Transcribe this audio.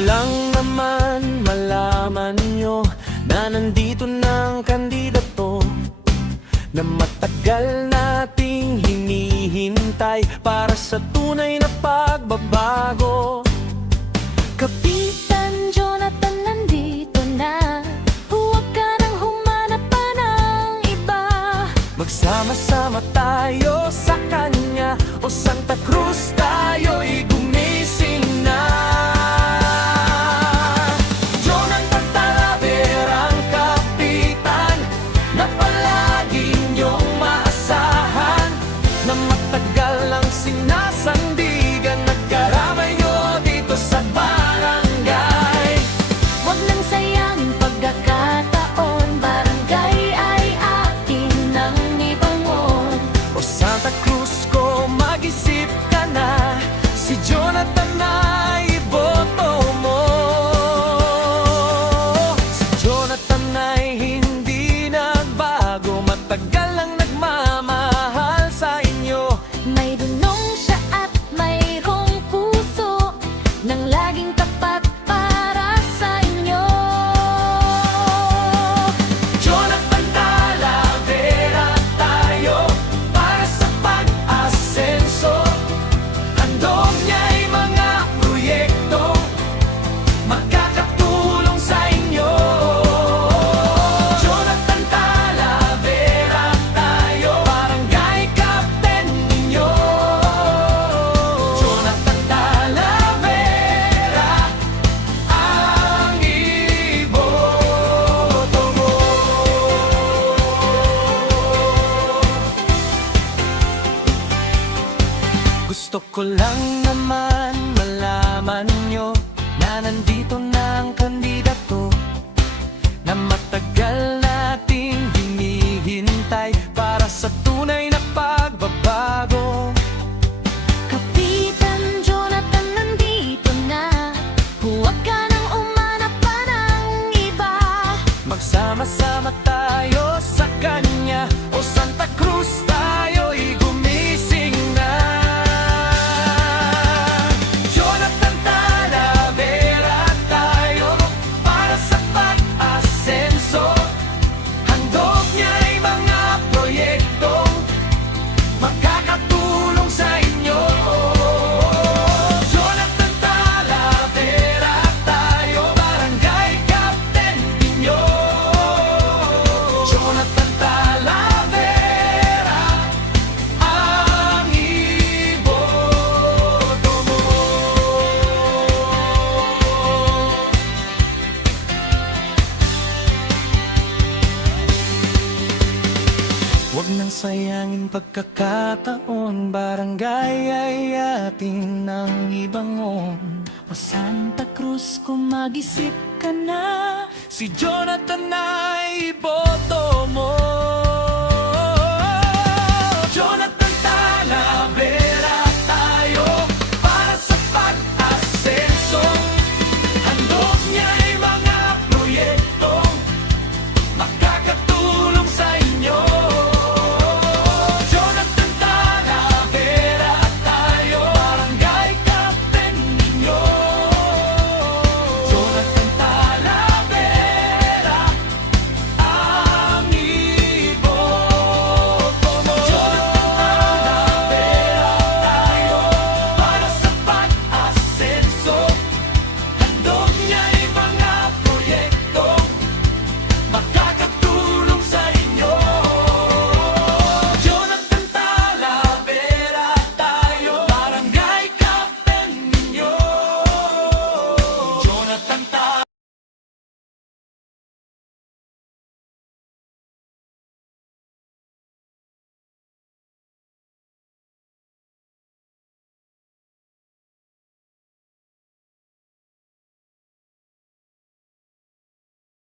lang naman malaman nyo na nandito ng kandidato na matagal nating hinihintay para sa tunay na pagbabago. Kapitan Jonathan, nandito na. Huwag ka nang humanap pa ng iba. Magsama-sama tayo sa kanya, o Santa Cruz tayo'y gumising na. Jonathan Talavera ang kapitan na palagi niyong maasahan, na matagal lang sinasandigan, nagkaramay nyo dito sa barangay. Huwag nang sayangin pagkakataon, barangay ay atin ng ibangon. O Santa Cruz ko, mag-isip ka na, si Jonathan na iboto mo. Si Jonathan ay hindi nagbago, matagal lang nagmamahal sa inyo. May dunong siya at mayroong puso, nang laging tapat para sa inyo. Jonathan Talavera tayo, para sa pag-asenso. Handog niya'y mga proyekto, magkakatulong sa inyo. Jonathan Talavera tayo, barangay captain ninyo. Jonathan Talavera ang iboto mo. Gusto ko lang naman malaman nyo na nandito na ang kandidato na matagal nating hinihintay para sa tunay na pagbabago. Kapitan Jonathan, nandito na. Huwag ka nang umanap pa ng iba. Magsama-sama tayo sa kanya, o Santa Cruz tayo'y gumising na. Jonathan Talavera tayo, para sa pag-asenso. Handog niya'y mga proyektong magkakatulong sa inyo. Jonathan Talavera tayo, barangay captain ninyo. Jonathan Talavera ang iboto mo. Huwag nang sayangin pagkakataon, barangay ay atin ng ibangon. O Santa Cruz, kung mag-isip ka na. Si Jonathan ay iboto mo.